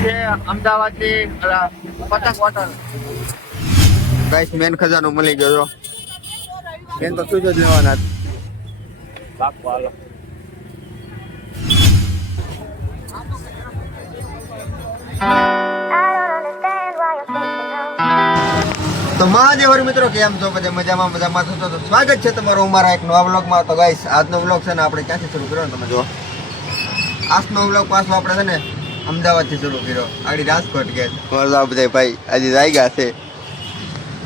અમદાવાદ થી પતંગ hotel guys main ખજાનો મળી ગયો મેન તો શું જ લેવાના તો મહાદેવ મિત્રો કેમ છો બધા મજામાં તો સ્વાગત છે તમારું અમારા એક નવા વ્લોગમાં. તો ગાઈસ આજનો વ્લોગ છે ને આપણે ક્યાંથી શરૂ કર્યો તમે જો આજનો વ્લોગ પાછો આપણે છે ને અમદાવાદથી શરૂ કર્યો આગળ રાજકોટ ગયા બધા ભાઈ આજે જાયગા છે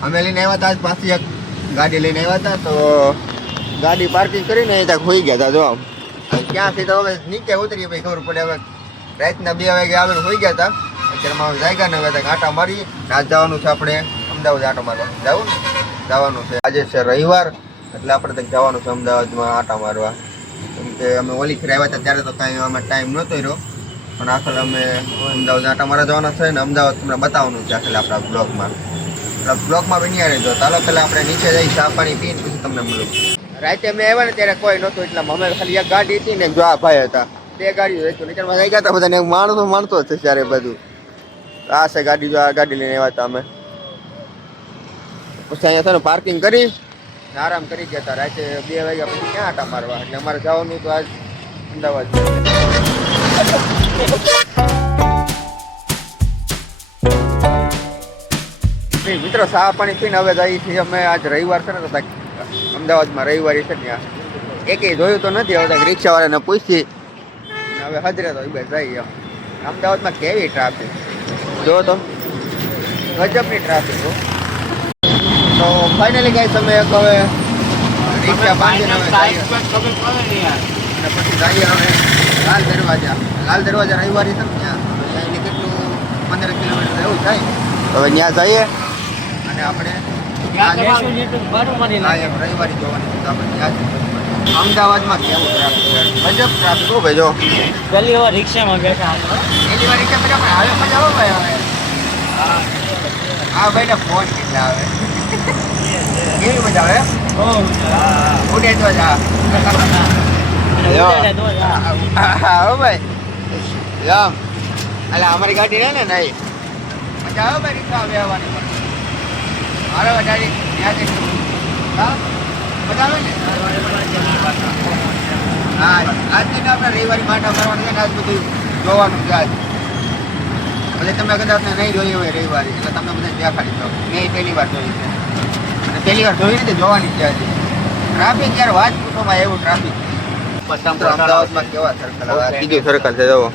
અમે લઈને આવ્યા હતા આજ પાછી એક ગાડી લઈને આવ્યા હતા તો ગાડી પાર્કિંગ કરીને અહીં ત્યાં ખોઈ ગયા હતા જો ક્યાંથી તો હવે નીચે ઉતરીએ ભાઈ ખબર પડે હવે રાતના 2 વાગે આવીને ખોઈ ગયા હતા અત્યારમાં જાયગા ને હવે આટા મારી આજ જવાનું છે આપણે અમદાવાદ આટો મારવા જવાનું છે આજે છે રવિવાર એટલે આપણે ત્યાં જવાનું છે અમદાવાદમાં આટા મારવા કેમ કે અમે ઓલી ફેર આવ્યા હતા ત્યારે તો કાંઈ અમે ટાઈમ નહોતો રહ્યો પણ આખરે અમે અમદાવાદ આટા મારવા જવાના છે ને અમદાવાદ તમને બતાવવાનું છે આખરે આપણા બ્લોગમાં બની રહેજો. ચાલો પહેલાં આપણે નીચે જઈ ચા પાણી પીને પછી તમને મળું. રાતે અમે આવ્યા ને ત્યારે કોઈ નહોતું એટલામાં અમે ખાલી એક ગાડી હતી ને જો આ ભાઈ હતા 2 ગાડીઓ હતી નીચેમાં જઈ ગયા હતા બધાને માણસો છે ત્યારે બધું આ છે ગાડી જો આ ગાડી લઈને આવ્યા હતા અમે પછી અહીંયા છે ને પાર્કિંગ કરી આરામ કરી ગયા હતા રાતે 2 વાગ્યા પછી ક્યાં આટા મારવા એટલે અમારે જવાનું તો આજ અમદાવાદ. મિત્રો ચા પાણી પીને હવે જઈએ છીએ અમે આજ રવિવાર છે ને તો અમદાવાદમાં રવિવારી છે ને એકેય જોયું તો નથી હવે રિક્ષાવાળાને પૂછી હવે હજરે તો બસ જઈએ. અમદાવાદમાં કેવી ટ્રાફિક જો તો ગજબની ટ્રાફિક તો ફાઇનલી ગાઈસ અમે એક હવે રિક્ષા બાંધીને હવે અને પછી જઈએ હવે લાલ દરવાજા રવિવારી છે ને ત્યાં અહીંથી કેટલું 15 કિલોમીટર એવું થાય હવે ત્યાં જઈએ અને આપણે રવિવારી જોવાની આપણે ત્યાં અમદાવાદમાં કેવું ટ્રાફિક ગજબ ટ્રાફિક હો ભાઈ જો પહેલી વાર રિક્ષામાં બેઠા પહેલી વાર રિક્ષા બેઠા પણ હવે મજા આવે ભાઈ હવે હા ભાઈ ને ફોન કેટલા આવે કેવી મજા આવે ઉડે તો જા હો ભાઈ યમ એટલે અમારી ગાડી રહે ને નહીં મજા આવે ભાઈ રિક્ષા બેહવાની પણ મારે વધારે ત્યાં જઈશું હા મજા આવે ને હા આજ ને આપણે રવિવારી માટા મારવાનું છે ને આજ બધું જોવાનું છે આજ એટલે તમે કદાચ નહીં જોઈ હોય રવિવારી એટલે તમને બધા દેખાડી દો મેં પહેલી વાર જોઈ છે અને પહેલી વાર જોઈ ને જોવાની છે આજે ટ્રાફિક યાર વાત પૂછોમાં એવું ટ્રાફિક અમદાવાદમાં કેવા સર્કલ ત્રીજું સર્કલ છે જુઓ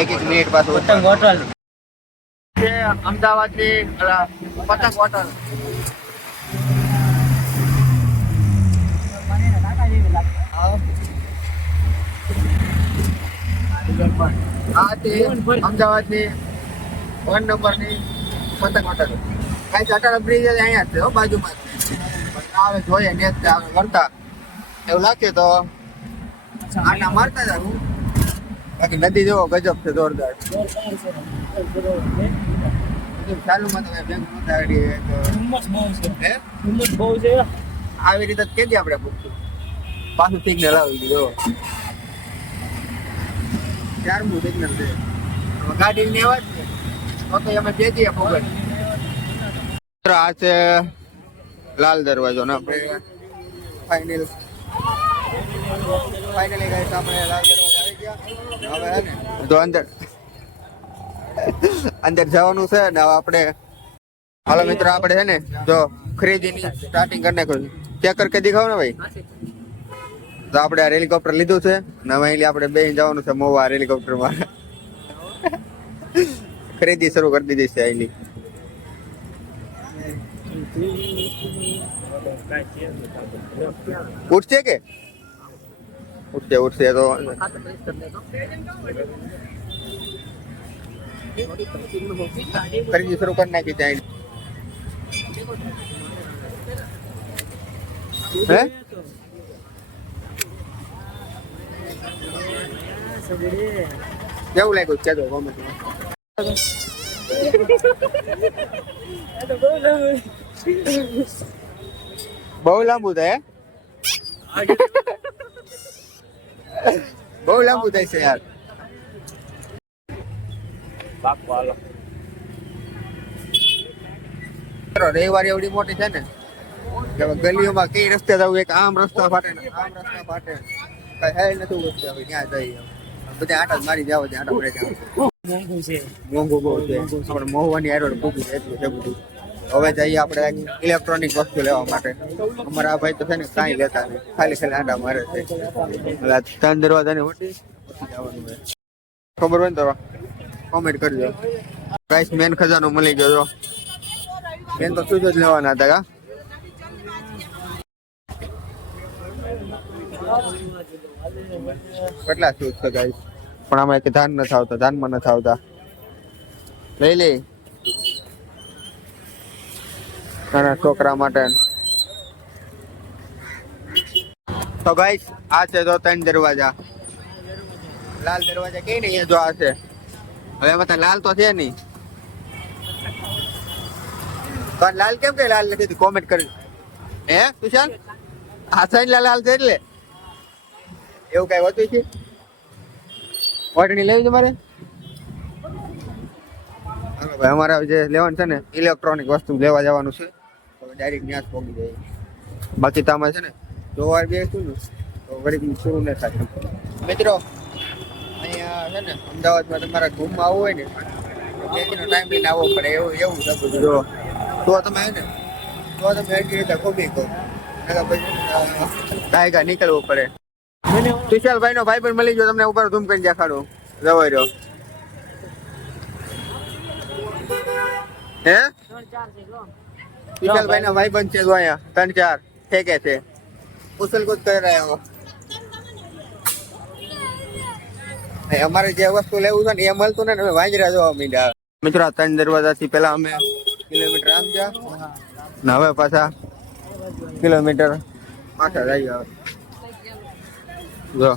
એક મિનિટ પાછું પતંગ હોટલ અમદાવાદ થી પતંગ હોટલ અમદાવાદ ની 1 નંબરની પતંગ હોટલ કઈ અટાણા બ્રિજ અહીંયા જ છે બાજુમાં આવે જોઈએ ને વળતા એવું લાગે તો આટા મારતા જ બાકી નદી જેવો ગજબ છે જોરદાર ચાલુમાં તો બેંક આવી રીતે કેદી આપણે પૂછતું પાછું સિગ્નલ આવી ગયું ચારમું સિગ્નલ છે ગાડી ને અવાજ છે તો અમે બે જઈએ ફોગટ આ છે લાલ દરવાજો ને આપણે ફાઇનલી ગાઈસ આપણે લાલ દરવાજા આવી ગયા હવે હે ને તો અંદર જવાનું છે ને હવે આપણે હાલો મિત્રો આપણે છે ને જો ખરીદીની સ્ટાર્ટિંગ કરી નાખ્યું ચેક કરી દેખાવ ને ભાઈ તો આપણે આ હેલિકોપ્ટર લીધું છે ને હવે અહીં આપણે બે જવાનું છે મોવા હેલિકોપ્ટરમાં ખરીદી શરૂ કરી દીધી છે અહીંની ઉઠશે કે ઉઠશે તો ખરીદી શરૂ કરી નાખી ત્યાં હે કેવું લાગ્યું કેજો કોમેન્ટમાં બહુ લાંબુ થાય બહુ લાંબુ થાય છે યાર પાક્કો હાલો. રવિવાર એવડી મોટી છે ને કે હવે ગલીઓમાં કઈ રસ્તે જવું, એક આમ રસ્તા ફાટે ને આમ રસ્તા ફાટે, કઈ હેલ નથી ઉગતું. હવે ત્યાં જઈએ બધા આટા જ મારી જાવ, આટા મારી જાવ. મોંઘું છે. મોંઘું બહુ છે, આપણે મોહવાની હારે પૂછું છે એટલું છે બધું. હવે જઈએ આપણે ઇલેક્ટ્રોનિક વસ્તુ લેવા માટે. અમારા આ ભાઈ તો છે ને કાંઈ લેતા નહીં, ખાલી ખાલી આટા મારે છે. એટલે 3 દરવાજાની વટી જવાનું હોય. ખબર હોય ને તો કોમેન્ટ કરજો ગાઈસ. મેન ખજાનો મળી ગયો છો. મેન તો શું જ લેવાના હતા કા. કેટલા શૂઝ છે ગાઈસ, પણ આમાં કે ધ્યાન નથી આવતા, ધ્યાનમાં નથી આવતા. લઈ લે નાના છોકરા માટે. તો ગાઈસ આ છે તો 3 દરવાજા. લાલ દરવાજા કઈ નહીં, જો આ છે. હવે એમાં લાલ તો છે નહીં. પણ લાલ કેમ કે લાલ નથી કોમેન્ટ કરી. હે તુષાર, આ સાઈડ લાલ છે એટલે એવું કઈ હોતું છે? ઓટણી લેવી તમારે? હાલો ભાઈ, અમારે જે લેવાનું છે ને ઇલેક્ટ્રોનિક વસ્તુ લેવા જવાનું છે. હવે ડાયરેક્ટ ત્યાં જ પહોંચી જાય. બાકી તો આમાં છે ને જોવાર બેસતું ને તો ગરીબ પૂરું ન થાય. મિત્રો અહીંયા છે ને અમદાવાદમાં તમારે ઘૂમમાં આવવું હોય ને બેસીનો ટાઈમ લઈને આવવો પડે. એવું છે બધું. જો તો તમે હે ને તો તમે એટલી રીતે ખોબી કહો દાયકા નીકળવું પડે. તુષાલભાઈ નો ભાઈ પણ મળી ગયો તમને, ઉપર ધૂમ કરી દેખાડું. રવાઈ રહ્યો હે તુષાલભાઈ ના ભાઈ બંધ છે જો અહીંયા 3-4 ઠેકે છે. ઉછલકૂદ કરી રહ્યા હો. અમારે જે વસ્તુ લેવું છે ને એ મળતું ને અમે વાંજરા જોવા માંડ્યા. મિત્રો 3 દરવાજા થી પેલા અમે કિલોમીટર આમ જા ને હવે પાછા કિલોમીટર પાછા જઈએ. જો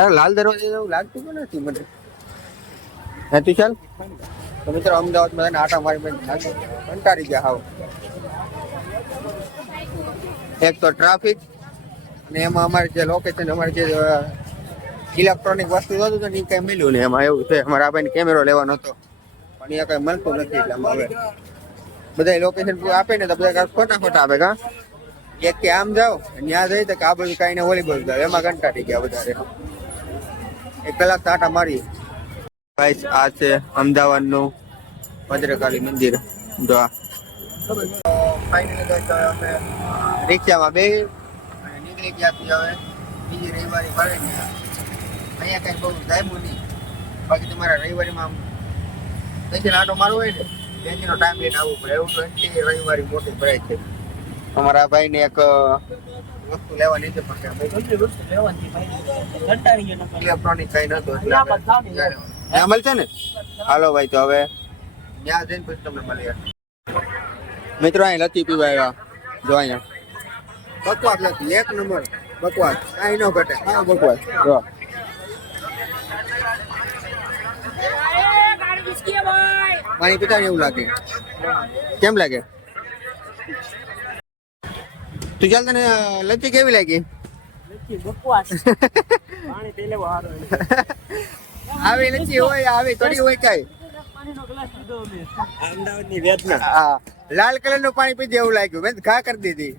અરે લાલ દરવાજા એવું લાગતું પણ નથી મને. હે તુષાલ, તો મિત્રો અમદાવાદમાં આટા મારી કંટાળી ગયા હાવ. એક તો ટ્રાફિક અને એમાં અમારે જે લોકેશન, અમારે જે ઇલેક્ટ્રોનિક વસ્તુ જોતું હતું ને એ કઈ મળ્યું નહીં. એમાં એવું છે અમારા આ ભાઈને કેમેરો લેવાનો હતો પણ એ કઈ મળતું નથી. એટલે હવે બધા લોકેશન આપે ને તો બધા ખોટા આપે કા. એક કે આમ જાઓ ત્યાં જઈ તો આ બધું કઈ ને વોલીબોલ જાવ, એમાં કંટાળી ગયા વધારે. 1 કલાક આટા મારી. ગાઈસ આ છે અમદાવાદનું ભદ્રકાળી મંદિર. જો ફાઇનલી ગાઈસ અમે રિક્ષામાં બે નીકળી ગયા છીએ. હવે બીજી રવિવારી પડે ને અહીંયા કઈ બહુ જામ્યું નહીં. બાકી તમારા રવિવારીમાં બેસીને આટો મારવો હોય ને બેસીનો ટાઈમ લઈને આવવું પડે. એવું તો એટલી રવિવારી મોટી ભરાય છે. અમારા ભાઈને એક વસ્તુ લેવાની છે પણ ઇલેક્ટ્રોનિક કઈ નતું એટલે ત્યાં મળશે ને. હાલો ભાઈ, તો હવે ત્યાં જઈને પછી તમને મળીએ. મિત્રો અહીં લતી પીવા આવ્યા. જો અહીંયા બકવાસ લતી, 1 નંબર બકવાસ, કાંઈ ન ઘટે. હા બકવાસ. જો પાણી પીતા એવું લાગે. કેમ લાગે? તું ચાલ, તને લચ્છી કેવી લાગી? આવી લચ્છી હોય, આવી કડી હોય કઈ? હા, લાલ કલર નું પાણી પીધું એવું લાગ્યું. મેં ઘા કરી દીધી.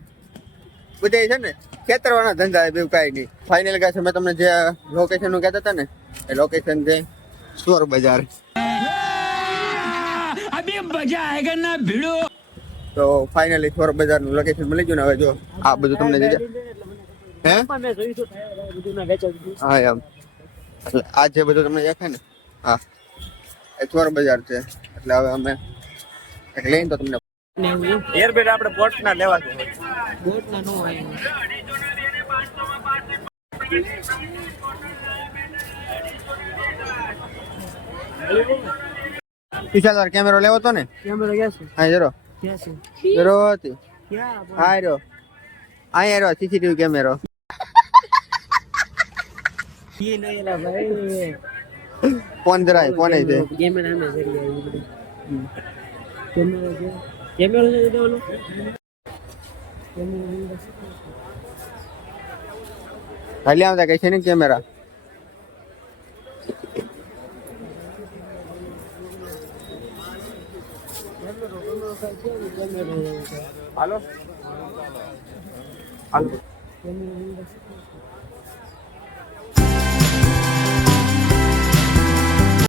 બધા છે ને ખેતરવાના ધંધા એવું કઈ નહીં. ફાઇનલ કહે છે મેં તમને જે લોકેશન નું કહેતા હતા ને એ લોકેશન છે ચોર બજાર. તો ફાઇનલી ચોર બજાર નું લોકેશન મળી ગયું ને. હવે જો આ બધું તમને હે હા એમ એટલે આ જે બધું તમને દેખાય ને હા એ ચોર બજાર છે. એટલે હવે અમે એક લઈને તો તમને એરબેડ આપણે પોર્ટ ના લેવા છે. વિશાલ કેમેરો લેવો તો ને? કેમેરો ક્યાં છે? હા જરો ક્યાં છે? જરો હતી. ક્યાં? હા રહ્યો અહીંયા રહ્યો સીસીટીવી કેમેરો. ये नहीं ला भाई. ફોન જરાય ફોન છે કેમેરા મે જરી આવી. કેમેરા છે. કેમેરા છે દેવાનો. હાલી આવતા કઈ છે ને કેમેરા કેમેરો કાંઈ છે ને કેમેરો એવું છે હાલો હાલો કેમેરો